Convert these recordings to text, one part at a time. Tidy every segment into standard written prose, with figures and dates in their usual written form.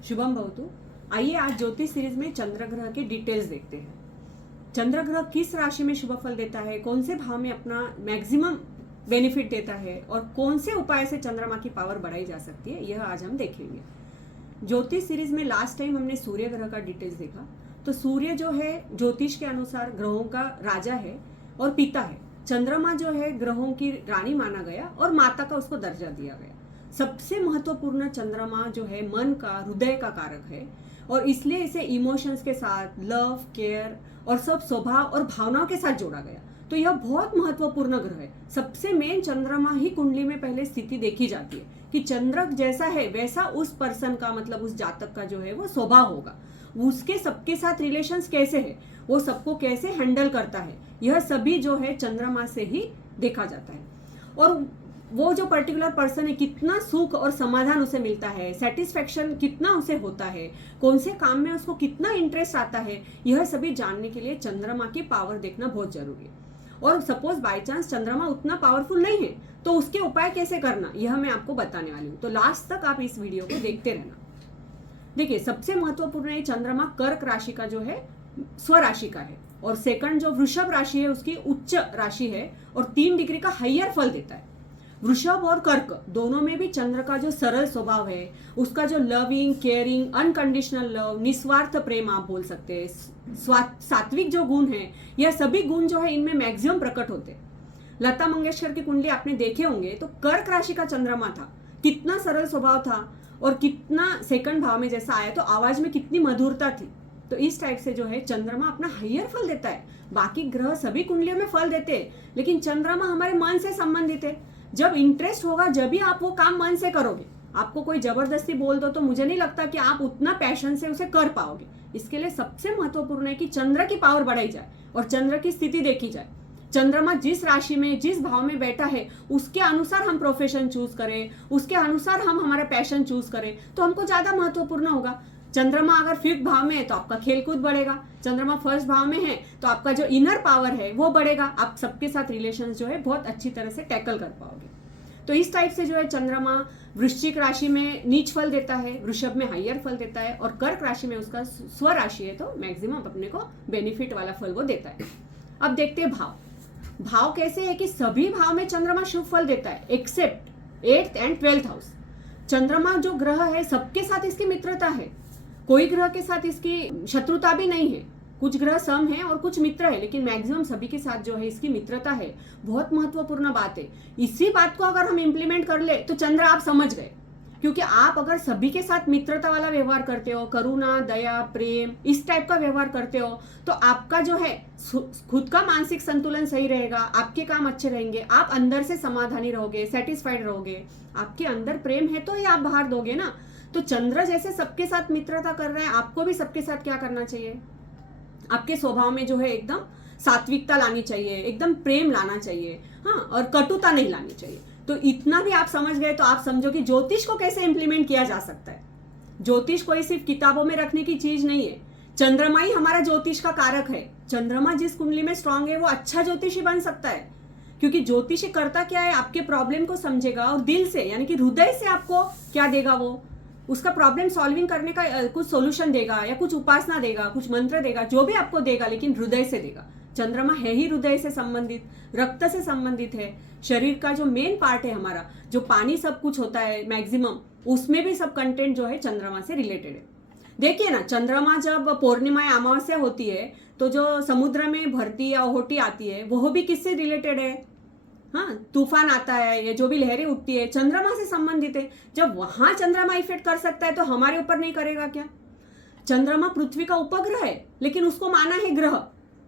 शुभम भवतु। आइए आज ज्योतिष सीरीज में चंद्र ग्रह के डिटेल्स देखते हैं। चंद्र ग्रह किस राशि में शुभ फल देता है, कौन से भाव में अपना मैक्सिमम बेनिफिट देता है और कौन से उपाय से चंद्रमा की पावर बढ़ाई जा सकती है, यह आज हम देखेंगे। ज्योतिष सीरीज में लास्ट टाइम हमने सूर्य ग्रह का डिटेल्स देखा। तो सूर्य जो है ज्योतिष के अनुसार ग्रहों का राजा है और पिता है। चंद्रमा जो है ग्रहों की रानी माना गया और माता का उसको दर्जा दिया गया। सबसे महत्वपूर्ण चंद्रमा जो है मन का, हृदय का कारक है और इसलिए इसे इमोशंस के साथ, लव, केयर और सब स्वभाव और भावनाओं के साथ जोड़ा गया। तो यह बहुत महत्वपूर्ण ग्रह है। सबसे मेन चंद्रमा ही कुंडली में पहले स्थिति देखी जाती है कि चंद्र जैसा है वैसा उस पर्सन का, मतलब उस जातक का जो है वो स्वभाव होगा। उसके सबके साथ रिलेशंस कैसे है, वो सबको कैसे हैंडल करता है, यह सभी जो है चंद्रमा से ही देखा जाता है। और वो जो पर्टिकुलर पर्सन है कितना सुख और समाधान उसे मिलता है, सेटिस्फेक्शन कितना उसे होता है, कौन से काम में उसको कितना इंटरेस्ट आता है, यह सभी जानने के लिए चंद्रमा की पावर देखना बहुत जरूरी है। और सपोज बाय चांस चंद्रमा उतना पावरफुल नहीं है तो उसके उपाय कैसे करना, यह मैं आपको बताने वाली हूँ। तो लास्ट तक आप इस वीडियो को देखते रहना। देखिए, सबसे महत्वपूर्ण है चंद्रमा कर्क राशि का जो है स्वराशि का है और सेकंड जो वृषभ राशि है उसकी उच्च राशि है और 3 डिग्री का हाइयर फल देता है। वृषभ और कर्क दोनों में भी चंद्र का जो सरल स्वभाव है, उसका जो लविंग, केयरिंग, अनकंडीशनल लव, निस्वार्थ प्रेम आप बोल सकते हैं, सात्विक जो गुण है, यह सभी गुण जो है इनमें मैक्सिमम प्रकट होते हैं। लता मंगेशकर की कुंडली आपने देखे होंगे तो कर्क राशि का चंद्रमा था, कितना सरल स्वभाव था और कितना सेकंड भाव में जैसा आया तो आवाज में कितनी मधुरता थी। तो इस टाइप से जो है चंद्रमा अपना हाइयर फल देता है। बाकी ग्रह सभी कुंडलियों में फल देते हैं लेकिन चंद्रमा हमारे मन से संबंधित है। जब इंटरेस्ट होगा जब भी आप वो काम मन से करोगे। आपको कोई जबरदस्ती बोल दो तो मुझे नहीं लगता कि आप उतना पैशन से उसे कर पाओगे। इसके लिए सबसे महत्वपूर्ण है कि चंद्र की पावर बढ़ाई जाए और चंद्र की स्थिति देखी जाए। चंद्रमा जिस राशि में, जिस भाव में बैठा है उसके अनुसार हम प्रोफेशन चूज करें, उसके अनुसार हम हमारा पैशन चूज करें तो हमको ज्यादा महत्वपूर्ण होगा। चंद्रमा अगर 5th भाव में है तो आपका खेलकूद बढ़ेगा। चंद्रमा 1st भाव में है तो आपका जो इनर पावर है वो बढ़ेगा। आप सबके साथ रिलेशन जो है बहुत अच्छी तरह से टैकल कर पाओगे। तो इस टाइप से जो है चंद्रमा वृश्चिक राशि में नीच फल देता है, वृषभ में हाइयर फल देता है और कर्क राशि में उसका स्व राशि है तो मैक्सिमम अपने को बेनिफिट वाला फल वो देता है। अब देखते हैं भाव। भाव कैसे है कि सभी भाव में चंद्रमा शुभ फल देता है accept 8th and 12th house. चंद्रमा जो ग्रह है सबके साथ इसकी मित्रता है, कोई ग्रह के साथ इसकी शत्रुता भी नहीं है। कुछ ग्रह सम है और कुछ मित्र है लेकिन मैक्सिमम सभी के साथ जो है इसकी मित्रता है। बहुत महत्वपूर्ण बात है। इसी बात को अगर हम इंप्लीमेंट कर ले तो चंद्र आप समझ गए, क्योंकि आप अगर सभी के साथ मित्रता वाला व्यवहार करते हो, करुणा, दया, प्रेम, इस टाइप का व्यवहार करते हो तो आपका जो है खुद का मानसिक संतुलन सही रहेगा, आपके काम अच्छे रहेंगे, आप अंदर से समाधानी रहोगे, सेटिस्फाइड रहोगे। आपके अंदर प्रेम है तो ही आप बाहर दोगे ना। तो चंद्र जैसे सबके साथ मित्रता कर रहे हैं, आपको भी सबके साथ क्या करना चाहिए, आपके स्वभाव में जो है एकदम सात्विकता लानी चाहिए, एकदम प्रेम लाना चाहिए, हाँ, और कटुता नहीं लानी चाहिए। तो इतना भी आप समझ गए तो आप समझो कि ज्योतिष को कैसे इंप्लीमेंट किया जा सकता है। ज्योतिष कोई सिर्फ किताबों में रखने की चीज नहीं है। चंद्रमा ही हमारा ज्योतिष का कारक है। चंद्रमा जिस कुंडली में स्ट्रांग है वो अच्छा ज्योतिषी बन सकता है, क्योंकि ज्योतिषी करता क्या है, आपके प्रॉब्लम को समझेगा और दिल से यानी कि हृदय से आपको क्या देगा, वो उसका प्रॉब्लम सॉल्विंग करने का कुछ सॉल्यूशन देगा या कुछ उपासना देगा, कुछ मंत्र देगा, जो भी आपको देगा लेकिन हृदय से देगा। चंद्रमा है ही हृदय से संबंधित, रक्त से संबंधित है। शरीर का जो मेन पार्ट है हमारा, जो पानी सब कुछ होता है मैक्सिमम, उसमें भी सब कंटेंट जो है चंद्रमा से रिलेटेड है। देखिए ना, चंद्रमा जब पूर्णिमा या अमावस्या होती है तो जो समुद्र में भरती या ओहोटी आती है वो भी किससे रिलेटेड है, हाँ, तूफान आता है, ये जो भी लहरें उठती है चंद्रमा से संबंधित है। जब वहां चंद्रमा इफेक्ट कर सकता है तो हमारे ऊपर नहीं करेगा क्या। चंद्रमा पृथ्वी का उपग्रह है लेकिन उसको माना है ग्रह।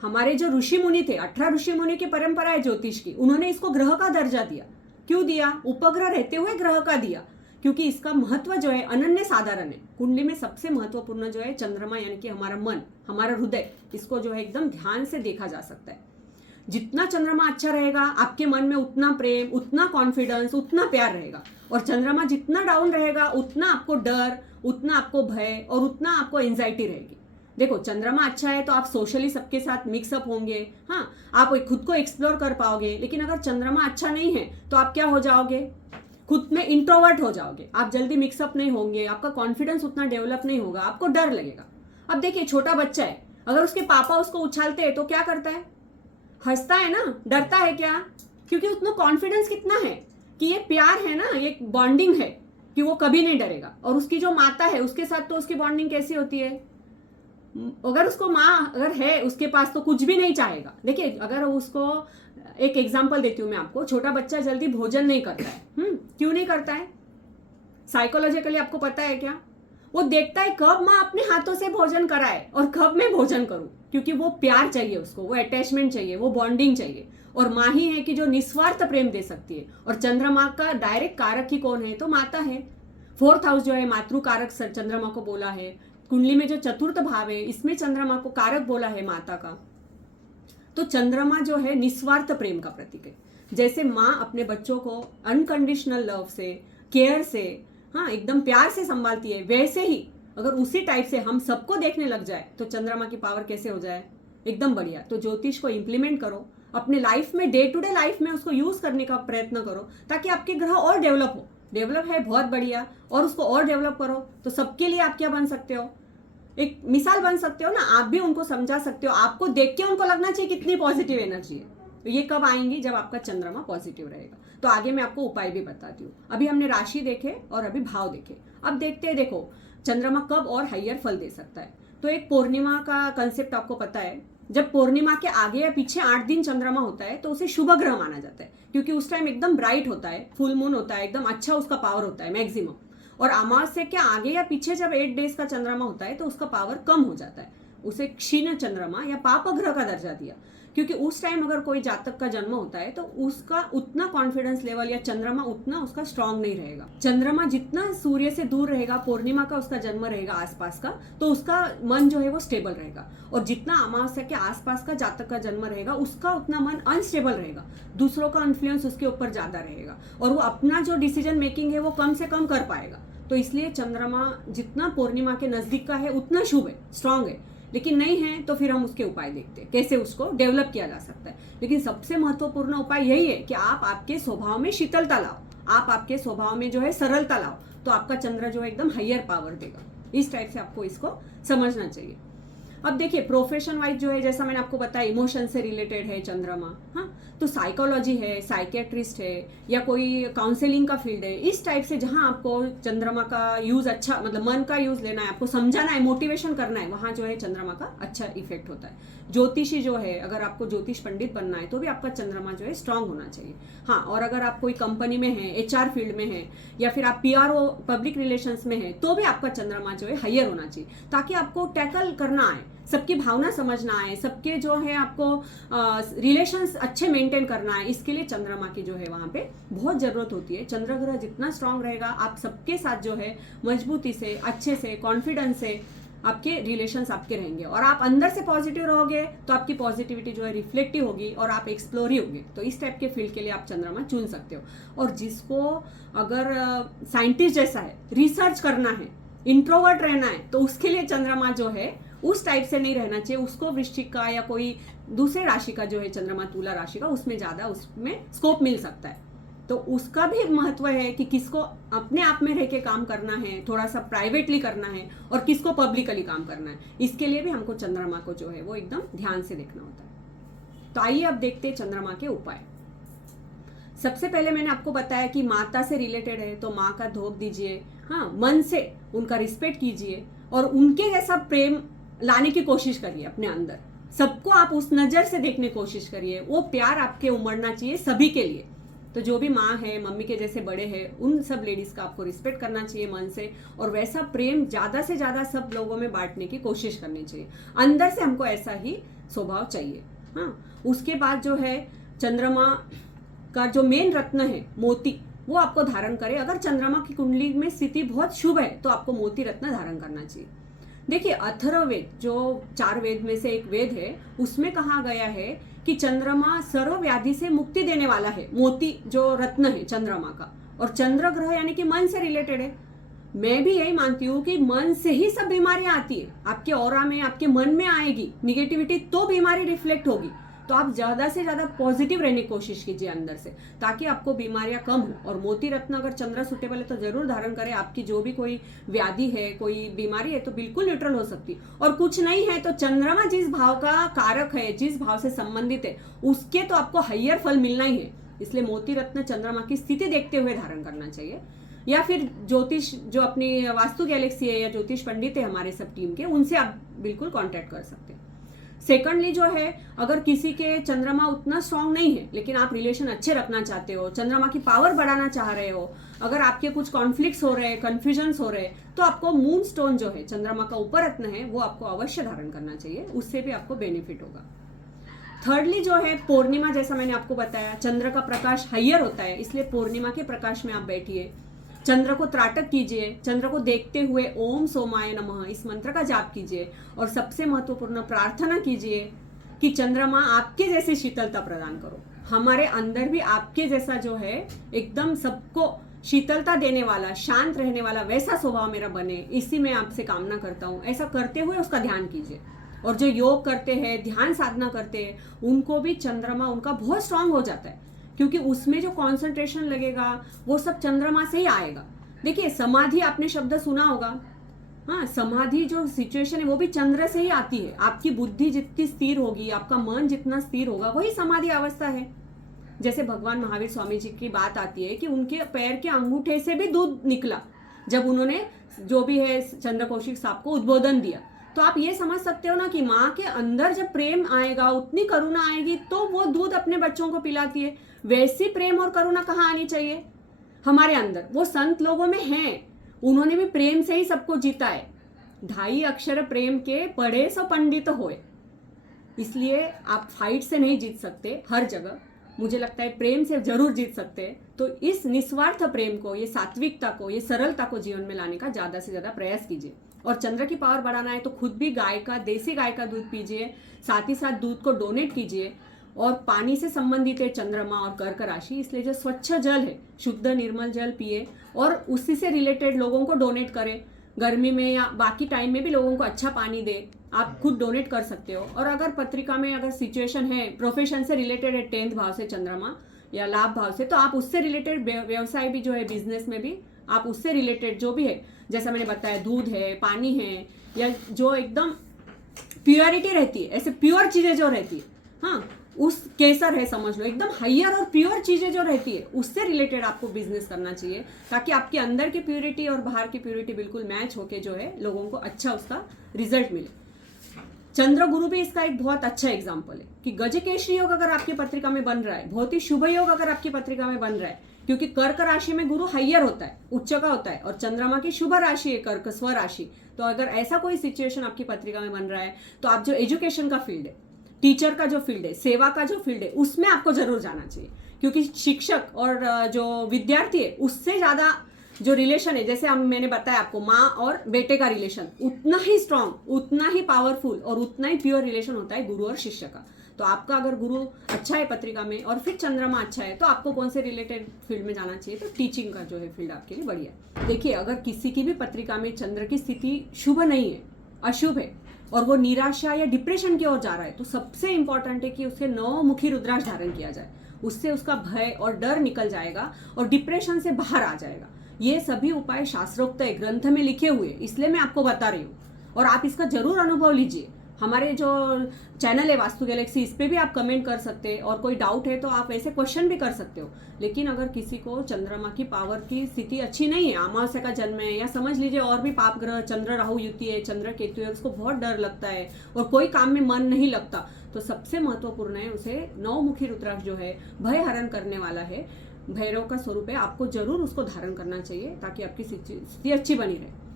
हमारे जो ऋषि मुनि थे, 18 ऋषि मुनि की परंपरा है ज्योतिष की, उन्होंने इसको ग्रह का दर्जा दिया। क्यों दिया, उपग्रह रहते हुए ग्रह का दिया, क्योंकि इसका महत्व जो है अनन्य साधारण है। कुंडली में सबसे महत्वपूर्ण जो है चंद्रमा यानी कि हमारा मन, हमारा हृदय, इसको जो है एकदम ध्यान से देखा जा सकता है। जितना चंद्रमा अच्छा रहेगा आपके मन में उतना प्रेम, उतना कॉन्फिडेंस, उतना प्यार रहेगा। और चंद्रमा जितना डाउन रहेगा उतना आपको डर, उतना आपको भय और उतना आपको एंजाइटी रहेगी। देखो, चंद्रमा अच्छा है तो आप सोशली सबके साथ मिक्सअप होंगे, हाँ, आप खुद को एक्सप्लोर कर पाओगे। लेकिन अगर चंद्रमा अच्छा नहीं है तो आप क्या हो जाओगे, खुद में इंट्रोवर्ट हो जाओगे, आप जल्दी मिक्सअप नहीं होंगे, आपका कॉन्फिडेंस उतना डेवलप नहीं होगा, आपको डर लगेगा। अब देखिए छोटा बच्चा है, अगर उसके पापा उसको उछालते हैं तो क्या करता है, हंसता है ना, डरता है क्या? क्योंकि उतना कॉन्फिडेंस कितना है कि ये प्यार है ना, ये बॉन्डिंग है कि वो कभी नहीं डरेगा। और उसकी जो माता है उसके साथ तो उसकी बॉन्डिंग कैसी होती है, अगर उसको माँ अगर है उसके पास तो कुछ भी नहीं चाहेगा। देखिए अगर उसको एक एग्जांपल देती हूँ मैं आपको, छोटा बच्चा जल्दी भोजन नहीं करता है, क्यों नहीं करता है? साइकोलॉजिकली आपको पता है क्या? वो देखता है कब माँ अपने हाथों से भोजन कराए और कब मैं भोजन करूं, क्योंकि वो प्यार चाहिए उसको, वो अटैचमेंट चाहिए, वो बॉन्डिंग चाहिए। और माँ ही है कि जो निस्वार्थ प्रेम दे सकती है। और चंद्रमा का डायरेक्ट कारक ही कौन है, तो माता है। 4th हाउस जो है मातृ कारक चंद्रमा को बोला है। कुंडली में जो 4th भाव है इसमें चंद्रमा को कारक बोला है माता का। तो चंद्रमा जो है निस्वार्थ प्रेम का प्रतीक है। जैसे माँ अपने बच्चों को अनकंडीशनल लव से, केयर से, हाँ एकदम प्यार से संभालती है, वैसे ही अगर उसी टाइप से हम सबको देखने लग जाए तो चंद्रमा की पावर कैसे हो जाए, एकदम बढ़िया। तो ज्योतिष को इम्प्लीमेंट करो अपने लाइफ में, डे टू डे लाइफ में उसको यूज करने का प्रयत्न करो ताकि आपके ग्रह और डेवलप हो। डेवलप है बहुत बढ़िया, और उसको और डेवलप करो तो सबके लिए आप क्या बन सकते हो, एक मिसाल बन सकते हो ना, आप भी उनको समझा सकते हो। आपको देख के उनको लगना चाहिए कितनी पॉजिटिव एनर्जी है। तो ये कब आएंगी, जब आपका चंद्रमा पॉजिटिव रहेगा। तो आगे मैं आपको उपाय भी बताती हूँ। अभी हमने राशि देखे और अभी भाव देखे, अब देखते हैं देखो चंद्रमा कब और हाइयर फल दे सकता है। तो एक पूर्णिमा का कंसेप्ट आपको पता है, जब पूर्णिमा के आगे या पीछे 8 दिन चंद्रमा होता है तो उसे शुभ ग्रह माना जाता है, क्योंकि उस टाइम एकदम ब्राइट होता है, फुल मून होता है, एकदम अच्छा उसका पावर होता है मैक्सिमम। और अमावस्या के आगे या पीछे जब 8 डेज का चंद्रमा होता है तो उसका पावर कम हो जाता है, उसे क्षीण चंद्रमा या पाप ग्रह का दर्जा दिया। क्योंकि उस टाइम अगर कोई जातक का जन्म होता है तो उसका उतना कॉन्फिडेंस लेवल या चंद्रमा उतना उसका स्ट्रांग नहीं रहेगा। चंद्रमा जितना सूर्य से दूर रहेगा, पूर्णिमा का उसका जन्म रहेगा आसपास का, तो उसका मन जो है वो स्टेबल रहेगा। और जितना अमावस्या के आसपास का जातक का जन्म रहेगा उसका उतना मन अनस्टेबल रहेगा, दूसरों का इन्फ्लुएंस उसके ऊपर ज्यादा रहेगा और वो अपना जो डिसीजन मेकिंग है वो कम से कम कर पाएगा। तो इसलिए चंद्रमा जितना पूर्णिमा के नजदीक का है उतना शुभ है, स्ट्रांग है। लेकिन नहीं है तो फिर हम उसके उपाय देखते हैं कैसे उसको डेवलप किया जा सकता है। लेकिन सबसे महत्वपूर्ण उपाय यही है कि आप आपके स्वभाव में शीतलता लाओ, आप आपके स्वभाव में जो है सरलता लाओ, तो आपका चंद्र जो है एकदम हाइयर पावर देगा। इस टाइप से आपको इसको समझना चाहिए। अब देखिए प्रोफेशन वाइज जो है, जैसा मैंने आपको बताया इमोशन से रिलेटेड है चंद्रमा, हाँ तो साइकोलॉजी है, साइकेट्रिस्ट है या कोई काउंसलिंग का फील्ड है, इस टाइप से जहां आपको चंद्रमा का यूज अच्छा, मतलब मन का यूज लेना है, आपको समझाना है, मोटिवेशन करना है, वहां जो है चंद्रमा का अच्छा इफेक्ट होता है। ज्योतिषी जो है, अगर आपको ज्योतिष पंडित बनना है तो भी आपका चंद्रमा जो है स्ट्रांग होना चाहिए। हाँ, और अगर आप कोई कंपनी में है, HR फील्ड में है या फिर आप PRO पब्लिक रिलेशंस में है तो भी आपका चंद्रमा जो है हाइयर होना चाहिए, ताकि आपको टैकल करना आए, सबकी भावना समझना आए, सबके जो है आपको रिलेशंस अच्छे मेंटेन करना है। इसके लिए चंद्रमा की जो है वहां पे बहुत जरूरत होती है। चंद्र ग्रह जितना स्ट्रांग रहेगा, आप सबके साथ जो है मजबूती से, अच्छे से, कॉन्फिडेंस से आपके रिलेशंस आपके रहेंगे। और आप अंदर से पॉजिटिव रहोगे तो आपकी पॉजिटिविटी जो है रिफ्लेक्टिव होगी और आप एक्सप्लोर ही होगे। तो इस टाइप के फील्ड के लिए आप चंद्रमा चुन सकते हो। और जिसको अगर साइंटिस्ट जैसा है, रिसर्च करना है, इंट्रोवर्ट रहना है, तो उसके लिए चंद्रमा जो है उस टाइप से नहीं रहना चाहिए। उसको वृश्चिक का या कोई दूसरे राशि का जो है चंद्रमा, तुला राशि का, उसमें ज्यादा उसमें स्कोप मिल सकता है। तो उसका भी महत्व है कि किसको अपने आप में रह के काम करना है, थोड़ा सा प्राइवेटली करना है, और किसको पब्लिकली काम करना है। इसके लिए भी हमको चंद्रमा को जो है वो एकदम ध्यान से देखना होता है। तो आइए अब देखते हैं चंद्रमा के उपाय। सबसे पहले मैंने आपको बताया कि माता से रिलेटेड है तो माँ का धोख दीजिए, हाँ मन से उनका रिस्पेक्ट कीजिए और उनके जैसा प्रेम लाने की कोशिश करिए अपने अंदर। सबको आप उस नजर से देखने की कोशिश करिए, वो प्यार आपके उमड़ना चाहिए सभी के लिए। तो जो भी माँ है, मम्मी के जैसे बड़े हैं, उन सब लेडीज का आपको रिस्पेक्ट करना चाहिए मन से, और वैसा प्रेम ज्यादा से ज्यादा सब लोगों में बांटने की कोशिश करनी चाहिए। अंदर से हमको ऐसा ही स्वभाव चाहिए। हाँ, उसके बाद जो है चंद्रमा का जो मेन रत्न है मोती, वो आपको धारण करे। अगर चंद्रमा की कुंडली में स्थिति बहुत शुभ है तो आपको मोती रत्न धारण करना चाहिए। देखिए अथर्ववेद जो 4 वेद में से एक वेद है, उसमें कहा गया है कि चंद्रमा सर्व व्याधि से मुक्ति देने वाला है। मोती जो रत्न है चंद्रमा का, और चंद्र ग्रह यानी कि मन से रिलेटेड है। मैं भी यही मानती हूँ कि मन से ही सब बीमारियां आती है। आपके ऑरा में, आपके मन में आएगी निगेटिविटी तो बीमारी रिफ्लेक्ट होगी। तो आप ज़्यादा से ज़्यादा पॉजिटिव रहने की कोशिश कीजिए अंदर से, ताकि आपको बीमारियां कम हो। और मोती रत्न अगर चंद्र सुटेबल है तो जरूर धारण करें। आपकी जो भी कोई व्याधि है, कोई बीमारी है, तो बिल्कुल न्यूट्रल हो सकती है। और कुछ नहीं है तो चंद्रमा जिस भाव का कारक है, जिस भाव से संबंधित है, उसके तो आपको हाइयर फल मिलना ही है। इसलिए मोती रत्न चंद्रमा की स्थिति देखते हुए धारण करना चाहिए। या फिर ज्योतिष जो अपनी वास्तु गैलेक्सी है या ज्योतिष पंडित है हमारे सब टीम के, उनसे आप बिल्कुल कांटेक्ट कर सकते हैं। सेकंडली जो है, अगर किसी के चंद्रमा उतना स्ट्रांग नहीं है लेकिन आप रिलेशन अच्छे रखना चाहते हो, चंद्रमा की पावर बढ़ाना चाह रहे हो, अगर आपके कुछ कॉन्फ्लिक्ट्स हो रहे हैं, कंफ्यूजन्स हो रहे हैं, तो आपको मून स्टोन जो है, चंद्रमा का उपरत्न है, वो आपको अवश्य धारण करना चाहिए। उससे भी आपको बेनिफिट होगा। थर्डली जो है, पूर्णिमा, जैसा मैंने आपको बताया, चंद्र का प्रकाश हाइयर होता है, इसलिए पूर्णिमा के प्रकाश में आप बैठिए, चंद्र को त्राटक कीजिए, चंद्र को देखते हुए ओम सोमाय नमः इस मंत्र का जाप कीजिए। और सबसे महत्वपूर्ण प्रार्थना कीजिए कि चंद्रमा आपके जैसी शीतलता प्रदान करो, हमारे अंदर भी आपके जैसा जो है एकदम सबको शीतलता देने वाला, शांत रहने वाला वैसा स्वभाव मेरा बने, इसी में आपसे कामना करता हूँ। ऐसा करते हुए उसका ध्यान कीजिए। और जो योग करते हैं, ध्यान साधना करते हैं, उनको भी चंद्रमा उनका बहुत स्ट्रांग हो जाता है, क्योंकि उसमें जो कंसंट्रेशन लगेगा वो सब चंद्रमा से ही आएगा। देखिए, समाधि आपने शब्द सुना होगा। हाँ, समाधि जो सिचुएशन है वो भी चंद्र से ही आती है। आपकी बुद्धि जितनी स्थिर होगी, आपका मन जितना स्थिर होगा, वही समाधि अवस्था है। जैसे भगवान महावीर स्वामी जी की बात आती है कि उनके पैर के अंगूठे से भी दूध निकला जब उन्होंने जो भी है चंद्र कौशिक साहब को उद्बोधन दिया। तो आप ये समझ सकते हो ना कि माँ के अंदर जब प्रेम आएगा, उतनी करुणा आएगी, तो वो दूध अपने बच्चों को पिलाती है। वैसी प्रेम और करुणा कहाँ आनी चाहिए? हमारे अंदर। वो संत लोगों में है, उन्होंने भी प्रेम से ही सबको जीता है। 2.5 अक्षर प्रेम के पढ़े सो पंडित होए। इसलिए आप फाइट से नहीं जीत सकते हर जगह, मुझे लगता है प्रेम से जरूर जीत सकते हैं। तो इस निस्वार्थ प्रेम को, ये सात्विकता को, ये सरलता को जीवन में लाने का ज्यादा से ज्यादा प्रयास कीजिए। और चंद्र की पावर बढ़ाना है तो खुद भी गाय का, देसी गाय का दूध पीजिए, साथ ही साथ दूध को डोनेट कीजिए। और पानी से संबंधित है चंद्रमा और कर्क राशि, इसलिए जो स्वच्छ जल है, शुद्ध निर्मल जल पिए और उसी से रिलेटेड लोगों को डोनेट करें। गर्मी में या बाकी टाइम में भी लोगों को अच्छा पानी दे, आप खुद डोनेट कर सकते हो। और अगर पत्रिका में अगर सिचुएशन है, प्रोफेशन से रिलेटेड है, 10th भाव से चंद्रमा या लाभ भाव से, तो आप उससे रिलेटेड व्यवसाय भी जो है, बिजनेस में भी आप उससे रिलेटेड जो भी है, जैसा मैंने बताया, दूध है, पानी है, या जो एकदम प्योरिटी रहती है, ऐसे प्योर चीजें जो रहती है, हाँ, उस केसर है समझ लो, एकदम हाइयर और प्योर चीजें जो रहती है, उससे रिलेटेड आपको बिजनेस करना चाहिए, ताकि आपके अंदर की प्योरिटी और बाहर की प्योरिटी बिल्कुल मैच होके जो है लोगों को अच्छा उसका रिजल्ट मिले। चंद्र गुरु भी इसका एक बहुत अच्छा एग्जाम्पल है कि गजकेशरी योग अगर आपकी पत्रिका में बन रहा है, बहुत ही शुभ योग अगर आपकी पत्रिका में बन रहा है, क्योंकि कर्क राशि में गुरु हाइयर होता है, उच्च का होता है, और चंद्रमा की शुभ राशि है कर्क, स्व राशि। तो अगर ऐसा कोई सिचुएशन आपकी पत्रिका में बन रहा है, तो आप जो एजुकेशन का फील्ड है, टीचर का जो फील्ड है, सेवा का जो फील्ड है, उसमें आपको जरूर जाना चाहिए। क्योंकि शिक्षक और जो विद्यार्थी है, उससे ज्यादा जो रिलेशन है, जैसे मैंने बताया आपको, माँ और बेटे का रिलेशन उतना ही स्ट्रांग, उतना ही पावरफुल और उतना ही प्योर रिलेशन होता है गुरु और शिष्य का। तो आपका अगर गुरु अच्छा है पत्रिका में और फिर चंद्रमा अच्छा है, तो आपको कौन से रिलेटेड फील्ड में जाना चाहिए? तो टीचिंग का जो है फील्ड आपके लिए बढ़िया है। देखिए, अगर किसी की भी पत्रिका में चंद्र की स्थिति शुभ नहीं है, अशुभ है, और वो निराशा या डिप्रेशन की ओर जा रहा है, तो सबसे इंपॉर्टेंट है कि उसके 9 मुखी रुद्राक्ष धारण किया जाए। उससे उसका भय और डर निकल जाएगा और डिप्रेशन से बाहर आ जाएगा। ये सभी उपाय शास्त्रोक्त है, ग्रंथ में लिखे हुए, इसलिए मैं आपको बता रही हूँ, और आप इसका जरूर अनुभव लीजिए। हमारे जो चैनल है वास्तु गैलेक्सी, इस पे भी आप कमेंट कर सकते हैं, और कोई डाउट है तो आप ऐसे क्वेश्चन भी कर सकते हो। लेकिन अगर किसी को चंद्रमा की पावर की स्थिति अच्छी नहीं है, अमावस्या का जन्म है, या समझ लीजिए और भी पाप ग्रह, चंद्र राहु युति है, चंद्र केतु है, उसको बहुत डर लगता है और कोई काम में मन नहीं लगता, तो सबसे महत्वपूर्ण है उसे 9 मुखी रुद्राक्ष जो है, भय हरण करने वाला है, भैरव का स्वरूप है, आपको जरूर उसको धारण करना चाहिए, ताकि आपकी स्थिति अच्छी बनी रहे।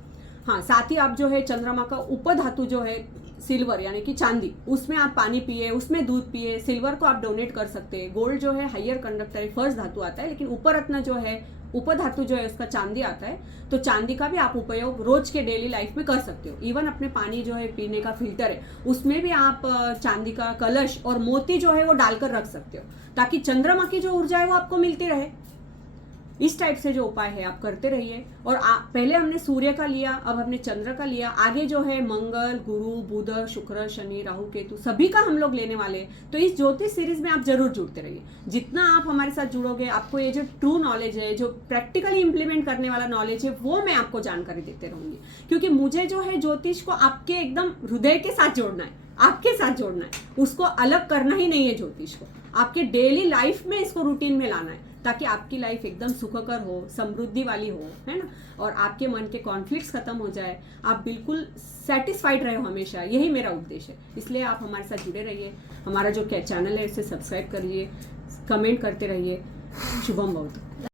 हाँ, साथ ही आप जो है चंद्रमा का उपधातु जो है सिल्वर यानी कि चांदी, उसमें आप पानी पिए, उसमें दूध पिए। सिल्वर को आप डोनेट कर सकते हैं। गोल्ड जो है हाइयर कंडक्टर है, फर्स्ट धातु आता है, लेकिन उपरत्न जो है, उपधातु जो है, उसका चांदी आता है। तो चांदी का भी आप उपयोग रोज के डेली लाइफ में कर सकते हो। इवन अपने पानी जो है पीने का फिल्टर है, उसमें भी आप चांदी का कलश और मोती जो है वो डालकर रख सकते हो, ताकि चंद्रमा की जो ऊर्जा है वो आपको मिलती रहे। इस टाइप से जो उपाय है आप करते रहिए। और पहले हमने सूर्य का लिया, अब हमने चंद्र का लिया, आगे जो है मंगल, गुरु, बुध, शुक्र, शनि, राहु, केतु सभी का हम लोग लेने वाले हैं। तो इस ज्योतिष सीरीज में आप जरूर जुड़ते रहिए। जितना आप हमारे साथ जुड़ोगे, आपको ये जो ट्रू नॉलेज है, जो प्रैक्टिकली इंप्लीमेंट करने वाला नॉलेज है, वो मैं आपको जानकारी देते रहूंगी। क्योंकि मुझे जो है ज्योतिष को आपके एकदम हृदय के साथ जोड़ना है, आपके साथ जोड़ना है, उसको अलग करना ही नहीं है। ज्योतिष को आपके डेली लाइफ में इसको रूटीन में लाना है, ताकि आपकी लाइफ एकदम सुखकर हो, समृद्धि वाली हो, है ना, और आपके मन के कॉन्फ्लिक्ट्स खत्म हो जाए, आप बिल्कुल सेटिस्फाइड रहे हो हमेशा। यही मेरा उद्देश्य है। इसलिए आप हमारे साथ जुड़े रहिए। हमारा जो चैनल है इसे सब्सक्राइब करिए, कमेंट करते रहिए। शुभम भवतु।